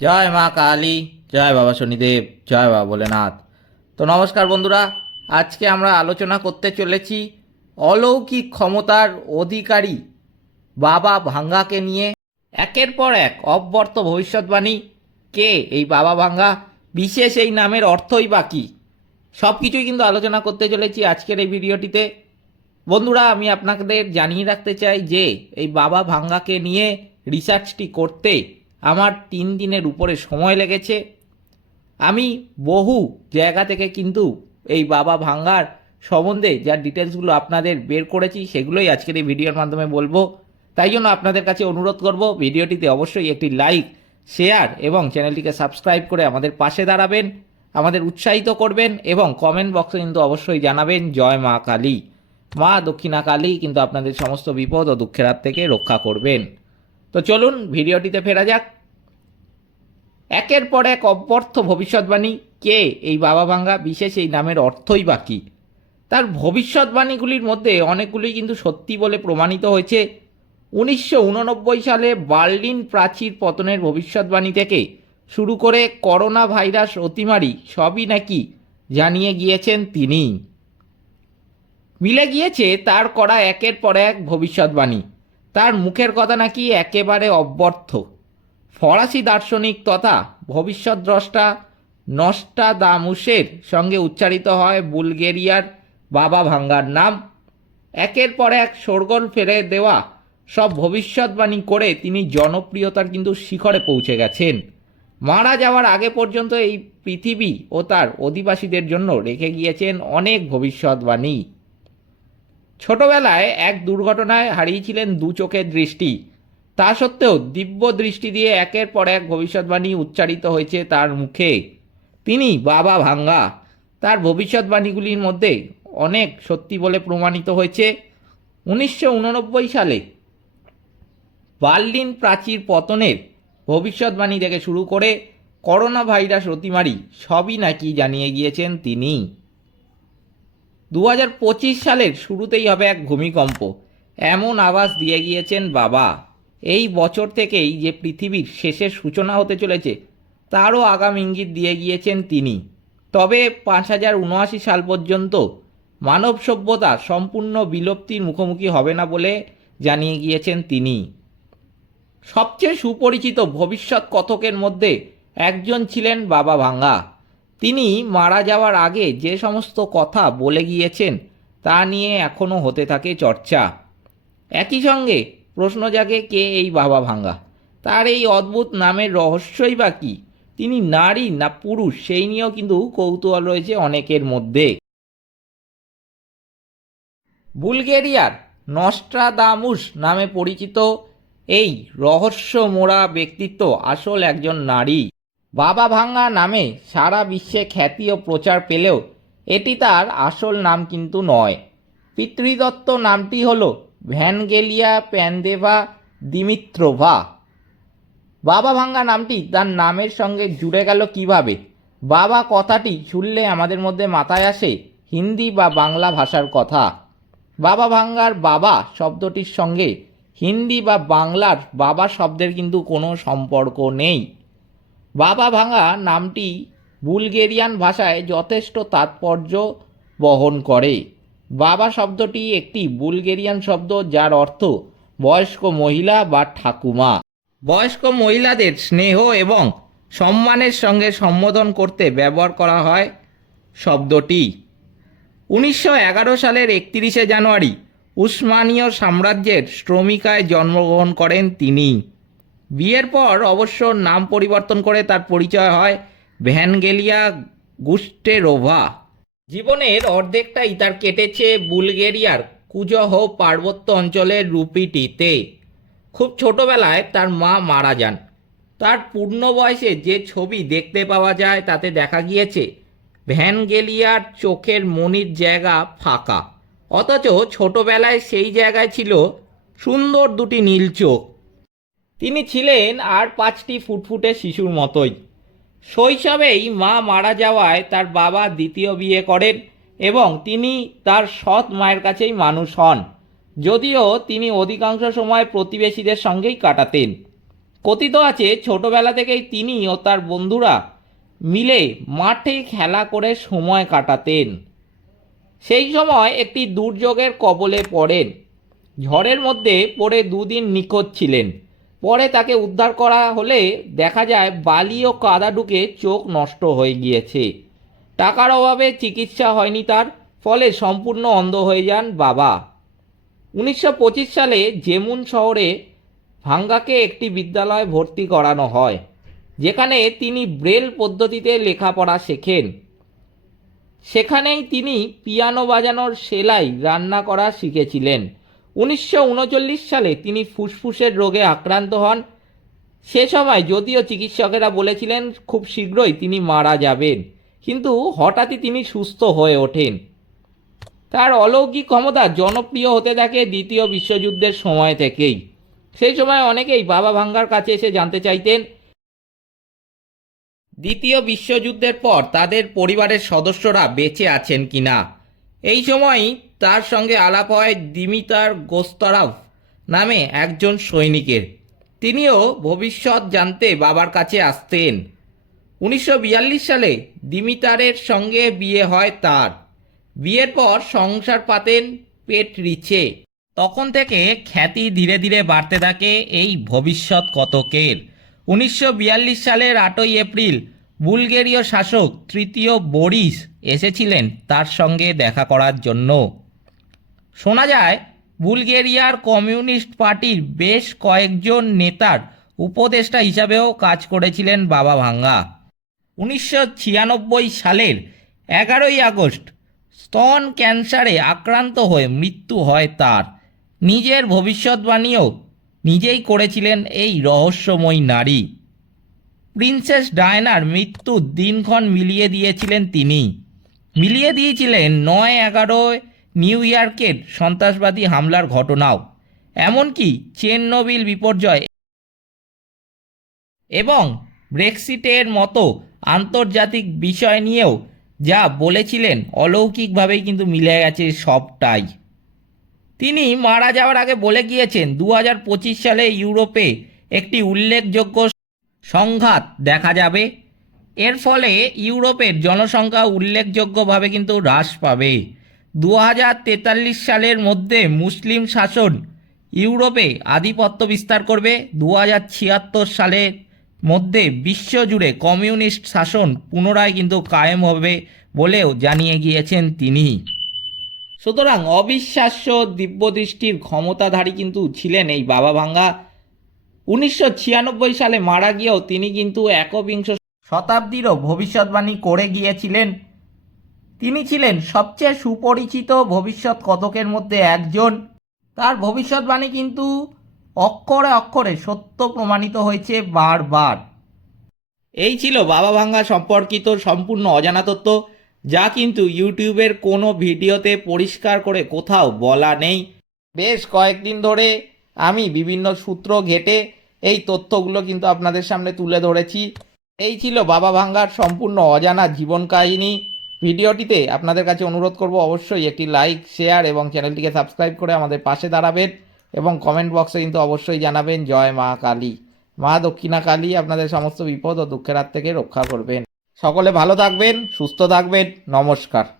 জয় মা কালী, জয় বাবা শনিদেব, জয় বাবা ভোলেনাথ। তো নমস্কার বন্ধুরা, আজকে আমরা আলোচনা করতে চলেছি অলৌকিক ক্ষমতার অধিকারী বাবা ভাঙ্গাকে নিয়ে। একের পর এক অব্যর্থ ভবিষ্যৎবাণী, কে এই বাবা ভাঙ্গা? বিশেষ এই নামের অর্থই বা কী? সব কিছুই কিন্তু আলোচনা করতে চলেছি আজকের এই ভিডিওটিতে। বন্ধুরা, আমি আপনাদের জানিয়ে রাখতে চাই যে, এই বাবা ভাঙ্গাকে নিয়ে রিসার্চটি করতে আমার তিন দিনের উপরে সময় লেগেছে। আমি বহু জায়গা থেকে কিন্তু এই বাবা ভাঙ্গার সম্বন্ধে যা ডিটেলসগুলো আপনাদের বের করেছি, সেগুলোই আজকের এই ভিডিওর মাধ্যমে বলব। তাই জন্য আপনাদের কাছে অনুরোধ করব ভিডিওটিতে অবশ্যই একটি লাইক শেয়ার এবং চ্যানেলটিকে সাবস্ক্রাইব করে আমাদের পাশে দাঁড়াবেন, আমাদের উৎসাহিত করবেন এবং কমেন্ট বক্সে কিন্তু অবশ্যই জানাবেন, জয় মা কালী। মা দক্ষিণা কালী কিন্তু আপনাদের সমস্ত বিপদ ও দুঃখের হাত থেকে রক্ষা করবেন। তো চলুন ভিডিওটিতে ফেরা যাক। একের পর এক অব্যর্থ ভবিষ্যৎবাণী। কে এই বাবা ভাঙ্গা? বিশেষ এই নামের অর্থই বা কী? তার ভবিষ্যৎবাণীগুলির মধ্যে অনেকগুলোই কিন্তু সত্যি বলে প্রমাণিত হয়েছে। উনিশশো উননব্বই সালে বার্লিন প্রাচীর পতনের ভবিষ্যৎবাণী থেকে শুরু করে করোনা ভাইরাস অতিমারি সবই নাকি জানিয়ে গিয়েছেন তিনি। মিলে গিয়েছে তার করা একের পর এক ভবিষ্যৎবাণী। তার মুখের কথা নাকি একেবারে অব্যর্থ। ফরাসি দার্শনিক তথা ভবিষ্যৎদ্রষ্টা নষ্টা দামুসের সঙ্গে উচ্চারিত হয় বুলগেরিয়ার বাবা ভাঙ্গার নাম। একের পর এক শোরগোল ফেলে দেওয়া সব ভবিষ্যৎবাণী করে তিনি জনপ্রিয়তার কিন্তু শিখরে পৌঁছে গেছেন। মারা যাওয়ার আগে পর্যন্ত এই পৃথিবী ও তার অধিবাসীদের জন্য রেখে গিয়েছেন অনেক ভবিষ্যৎবাণী। ছোটবেলায় এক দুর্ঘটনায় হারিয়েছিলেন দু চোখের দৃষ্টি। তা সত্ত্বেও দিব্য দৃষ্টি দিয়ে একের পর এক ভবিষ্যৎবাণী উচ্চারিত হয়েছে তার মুখে। তিনি বাবা ভাঙ্গা। তার ভবিষ্যৎবাণীগুলির মধ্যে অনেক সত্যি বলে প্রমাণিত হয়েছে। উনিশশো উননব্বই সালে বার্লিন প্রাচীর পতনের ভবিষ্যৎবাণী থেকে শুরু করে করোনা ভাইরাস অতিমারি সবই নাকি জানিয়ে গিয়েছেন তিনি। দু হাজার পঁচিশ সালের শুরুতেই হবে এক ভূমিকম্প। এমন আওয়াজ দিয়ে গিয়েছেন বাবা। এই বছর থেকেই যে পৃথিবীর শেষের সূচনা হতে চলেছে, তারও আগাম ইঙ্গিত দিয়ে গিয়েছেন তিনি। তবে পাঁচ হাজার উনআশি সাল পর্যন্ত মানব সভ্যতা সম্পূর্ণ বিলুপ্তির মুখোমুখি হবে না বলে জানিয়ে গিয়েছেন তিনি। সবচেয়ে সুপরিচিত ভবিষ্যৎ কথকের মধ্যে একজন ছিলেন বাবা ভাঙ্গা। তিনি মারা যাওয়ার আগে যে সমস্ত কথা বলে গিয়েছেন, তা নিয়ে এখনও হতে থাকে চর্চা। একই সঙ্গে প্রশ্ন জাগে, কে এই বাবা ভাঙ্গা তার এই অদ্ভুত নামের রহস্যই বা কী? তিনি নারী না পুরুষ? সেই নিয়েও কিন্তু কৌতূহল রয়েছে অনেকের মধ্যে। বুলগেরিয়ার নস্ট্রাদামুস নামে পরিচিত এই রহস্য মোড়া ব্যক্তিত্ব আসল একজন নারী। বাবা ভাঙ্গা নামে সারা বিশ্বে খ্যাতি ও প্রচার পেলেও এটি তার আসল নাম কিন্তু নয়। পিতৃদত্ত নামটি হল ভ্যানগেলিয়া প্যান্দেভা দিমিত্রোভা। বাবা ভাঙ্গা নামটি তার নামের সঙ্গে জুড়ে গেল কীভাবে? বাবা কথাটি শুনলে আমাদের মধ্যে মাথায় আসে হিন্দি বা বাংলা ভাষার কথা। বাবা ভাঙ্গার বাবা শব্দটির সঙ্গে হিন্দি বা বাংলার বাবা শব্দের কিন্তু কোনো সম্পর্ক নেই। বাবা ভাঙা নামটি বুলগেরিয়ান ভাষায় যথেষ্ট তাৎপর্য বহন করে। বাবা শব্দটি একটি বুলগেরিয়ান শব্দ যার অর্থ বয়স্ক মহিলা বা ঠাকুমা। বয়স্ক মহিলাদের স্নেহ এবং সম্মানের সঙ্গে সম্বোধন করতে ব্যবহার করা হয় শব্দটি। উনিশশো এগারো সালের একত্রিশে জানুয়ারি উসমানীয় সাম্রাজ্যের শ্রমিকায় জন্মগ্রহণ করেন তিনি। বিয়ের পর অবশ্য নাম পরিবর্তন করে তার পরিচয় হয় ভ্যানগেলিয়া গুস্টেরোভা। জীবনের অর্ধেকটাই তার কেটেছে বুলগেরিয়ার কুজহ পার্বত্য অঞ্চলের রুপিটিতে। খুব ছোটবেলায় তার মা মারা যান। তার পূর্ণ বয়সে যে ছবি দেখতে পাওয়া যায় তাতে দেখা গিয়েছে, ভ্যানগেলিয়ার চোখের মনির জায়গা ফাঁকা। অথচ ছোটবেলায় সেই জায়গায় ছিল সুন্দর দুটি নীল চোখ। তিনি ছিলেন আর পাঁচটি ফুটফুটে শিশুর মতোই। শৈশবেই মা মারা যাওয়ায় তার বাবা দ্বিতীয় বিয়ে করেন এবং তিনি তার সৎ মায়ের কাছেই মানুষ হন, যদিও তিনি অধিকাংশ সময় প্রতিবেশীদের সঙ্গেই কাটাতেন। কথিত আছে, ছোটবেলা থেকেই তিনি ও তার বন্ধুরা মিলে মাঠে খেলা করে সময় কাটাতেন। সেই সময় একটি দুর্যোগের কবলে পড়েন। ঝড়ের মধ্যে পড়ে দুদিন নিখোঁজ ছিলেন। পরে তাকে উদ্ধার করা হলে দেখা যায় বালি ও কাদা ঢুকে চোখ নষ্ট হয়ে গিয়েছে। টাকার অভাবে চিকিৎসা হয়নি তার, ফলে সম্পূর্ণ অন্ধ হয়ে যান বাবা। উনিশশো পঁচিশ সালে জেমুন শহরে ভাঙ্গাকে একটি বিদ্যালয়ে ভর্তি করানো হয়, যেখানে তিনি ব্রেল পদ্ধতিতে লেখাপড়া শেখেন। সেখানেই তিনি পিয়ানো বাজানোর সেলাই রান্না করা শিখেছিলেন। উনিশশো উনচল্লিশ সালে তিনি ফুসফুসের রোগে আক্রান্ত হন। সে সময় যদিও চিকিৎসকেরা বলেছিলেন, খুব শীঘ্রই তিনি মারা যাবেন। কিন্তু হঠাৎই তিনি সুস্থ হয়ে ওঠেন। তার অলৌকিক ক্ষমতা জনপ্রিয় হতে থাকে দ্বিতীয় বিশ্বযুদ্ধের সময় থেকেই। সেই সময় অনেকেই বাবা ভাঙ্গার কাছে এসে জানতে চাইতেন, দ্বিতীয় বিশ্বযুদ্ধের পর তাদের পরিবারের সদস্যরা বেঁচে আছেন কিনা? এই সময়ই তার সঙ্গে আলাপ হয় দিমিতার গোস্তারাভ নামে একজন সৈনিকের। তিনিও ভবিষ্যৎ জানতে বাবার কাছে আসতেন। উনিশশো বিয়াল্লিশ সালে দিমিতারের সঙ্গে বিয়ে হয় তার। বিয়ের পর সংসার পাতেন পেট রিচে তখন থেকে খ্যাতি ধীরে ধীরে বাড়তে থাকে এই ভবিষ্যৎ কতকের। উনিশশো বিয়াল্লিশ সালের আটই এপ্রিল বুলগেরীয় শাসক তৃতীয় বরিস এসেছিলেন তার সঙ্গে দেখা করার জন্য। শোনা যায়, বুলগেরিয়ার কমিউনিস্ট পার্টির বেশ কয়েকজন নেতার উপদেষ্টা হিসাবেও কাজ করেছিলেন বাবা ভাঙ্গা। উনিশশো ছিয়ানব্বই সালের এগারোই আগস্ট স্তন ক্যান্সারে আক্রান্ত হয়ে মৃত্যু হয় তার। নিজের ভবিষ্যৎবাণীও নিজেই করেছিলেন এই রহস্যময় নারী। প্রিন্সেস ডায়নার মৃত্যুর দিনক্ষণ মিলিয়ে দিয়েছিলেন তিনি। মিলিয়ে দিয়েছিলেন নয় এগারোয় নিউ ইয়র্কের সন্ত্রাসবাদী হামলার ঘটনাও। এমনকি চেরনোবিল বিপর্যয় এবং ব্রেক্সিটের মতো আন্তর্জাতিক বিষয় নিয়েও যা বলেছিলেন অলৌকিকভাবেই কিন্তু মিলে গেছে সবটাই। তিনি মারা যাওয়ার আগে বলে গিয়েছেন দু হাজার পঁচিশ সালে ইউরোপে একটি উল্লেখযোগ্য সংঘাত দেখা যাবে। এর ফলে ইউরোপের জনসংখ্যা উল্লেখযোগ্যভাবে কিন্তু হ্রাস পাবে। দু হাজার তেতাল্লিশ সালের মধ্যে মুসলিম শাসন ইউরোপে আধিপত্য বিস্তার করবে। দু হাজার ছিয়াত্তর সালের মধ্যে বিশ্বজুড়ে কমিউনিস্ট শাসন পুনরায় কিন্তু কায়েম হবে বলেও জানিয়ে গিয়েছেন তিনি। সুতরাং অবিশ্বাস্য দিব্যদৃষ্টির ক্ষমতাধারী কিন্তু ছিলেন এই বাবা ভাঙ্গা উনিশশো ছিয়ানব্বই সালে মারা গিয়েও তিনি কিন্তু একবিংশ শতাব্দীরও ভবিষ্যৎবাণী করে গিয়েছিলেন। তিনি ছিলেন সবচেয়ে সুপরিচিত ভবিষ্যৎ কতকের মধ্যে একজন। তার ভবিষ্যৎবাণী কিন্তু অক্ষরে অক্ষরে সত্য প্রমাণিত হয়েছে বারবার। এই ছিল বাবা ভাঙ্গা সম্পর্কিত সম্পূর্ণ অজানা তথ্য, যা কিন্তু ইউটিউবের কোনো ভিডিওতে পরিষ্কার করে কোথাও বলা নেই। বেশ কয়েকদিন ধরে আমি বিভিন্ন সূত্র ঘেটে এই তথ্যগুলো কিন্তু আপনাদের সামনে তুলে ধরেছি। এই ছিল বাবা ভাঙ্গার সম্পূর্ণ অজানা জীবন কাহিনী। ভিডিওটিতে আপনাদের কাছে অনুরোধ করব অবশ্যই একটি লাইক, শেয়ার এবং চ্যানেলটিকে সাবস্ক্রাইব করে আমাদের পাশে দাঁড়াবেন এবং কমেন্ট বক্সে কিন্তু অবশ্যই জানাবেন, জয় মা কালী। মা দক্ষিণা কালী আপনাদের সমস্ত বিপদ ও দুঃখের হাত থেকে রক্ষা করবেন। সকলে ভালো থাকবেন, সুস্থ থাকবেন, নমস্কার।